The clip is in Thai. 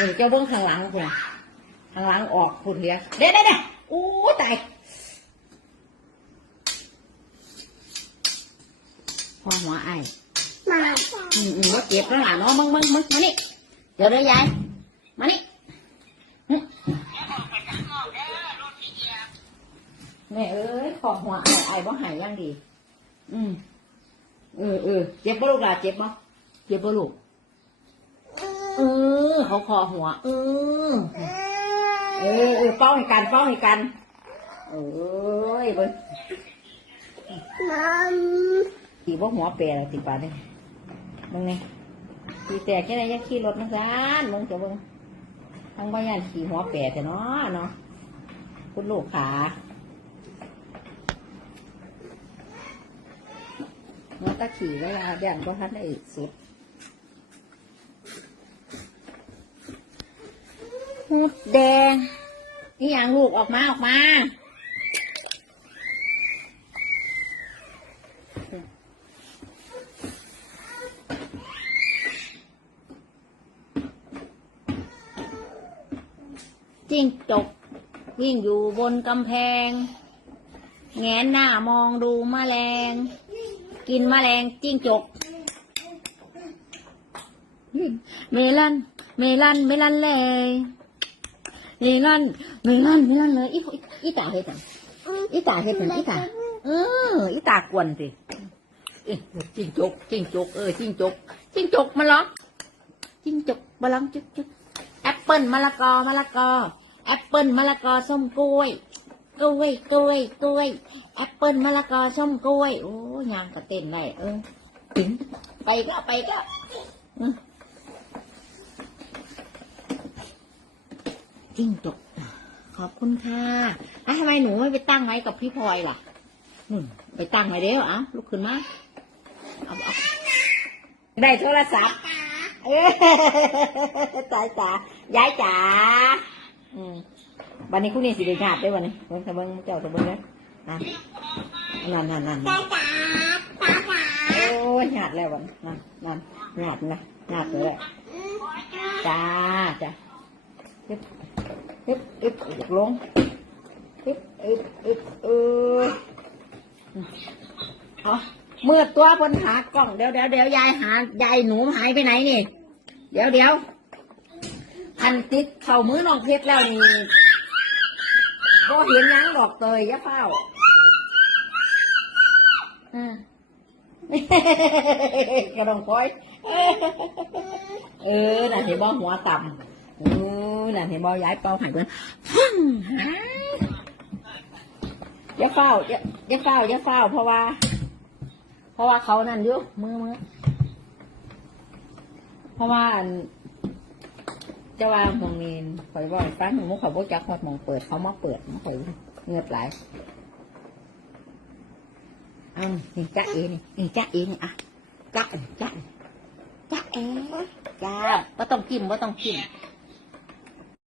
หนูจะเบิ้งข้างหลังคุณข้างหลังออกคุณเดียวเด็ดเด็ดเด็ดโอ้ตายพอหัวไอ้มาอืมอืมว่าเจ็บแล้วล่ะเนาะมึงมึงมึงมานี่เดี๋ยวเดี๋ยวยายมานี่แม่เอ้ยขอหัวไอ้ไอ้บ่หายยังดี อืมเออเออเจ็บปะลูกล่ะเจ็บปะเจ็บปะลูกเออ เขาคอหัวเออเออเออเป้าให้กันเป้าให้กันเอ้ยเบิ้งมัมตีบ่หัวแปรแล้วตีปลาเนี่ยมึงนี่ตีแตกแค่ไหนยังขี่รถนักซานมึงจะเบิ้งทั้งบ้านขี่หัวแปรแต่เนาะเนาะคุณลูกขาเมื่อตะขี่เวลาเดี๋ยวก็ทันได้สุด หูดแดง นี่อย่างลูกออกมาออกมา จิ้งจกวิ่งอยู่บนกำแพง แงนหน้ามองดูแมลง กินแมลงจิ้งจก เมลัน เมลัน เมลันเลย เมลันเมลันเมลันเลยอีอีอีตาเฮ็ดจังอีตาเฮ็ดจังอีตาเอออีตากวนสิจิ้งจกจิ้งจกเออจิ้งจกจิ้งจกมาหรอจิ้งจกมาลังจุกจุกแอปเปิลมะละกอมะละกอแอปเปิลมะละกอส้มกล้วยกล้วยกล้วยกล้วยแอปเปิลมะละกอส้มกล้วยโอ้ยางกระเต้นได้เออไปก็ไปก็อืม จิ้งจกขอบคุณค่ะแล้วทำไมหนูไม่ไปตั้งไว้กับพี่พลอยล่ะนุ่นไปตั้งไว้เดี๋ยวเอะลุกขึ้นมาเอาเอาได้โทรศัพท์เอ้ยตายจ๋ายายจ๋าอืมวันนี้คุณนี่สิได้ญาติได้วันนี้เบิ่งตะเบิ่งเจ้าตะเบิ่งเลยอะนั่นนั่นนั่นตานั่นตาตาตาโอ้ยญาติแล้ววันนั่นนั่นญาตินะญาติเลยจ้าจ้า อึบอึ๊บอยากลงอึ๊บอึ๊บอึ๊บเออเอเมื่อตัวบนหากล่องเดี๋ยวเดี๋ยวเดี๋ยวยายหายายหนูหายไปไหนนี่ เดี๋ยวเดี๋ยวอันติดเข่ามือน้องเพชรแล้วนี่ก็เห็นยังดอกเตยยะเฝ้าอืมกระดองพลอย เออน่ะเห็นบ่หัวต่ำ เออน่ะเห็นบ่ย้ายเป้าหันเพิ่นพึ่งหายอย่าเฝ้าอย่าอย่าเฝ้าอย่าเฝ้า เพราะว่า เพราะว่าเขานั่นอยู่มือมือเพราะว่าจะว่าหมองมีนข่อยบอกฟังหนูข่อยบ่จักฮอดมองเปิดเขามาเปิดมาข่อยเงือบไหลายอันนี่จ้าเอนี่นี่จ้าเอนี่อะจ้าจ้าจ้าเอจ้าบ่ต้องกิมบ่ต้องกิม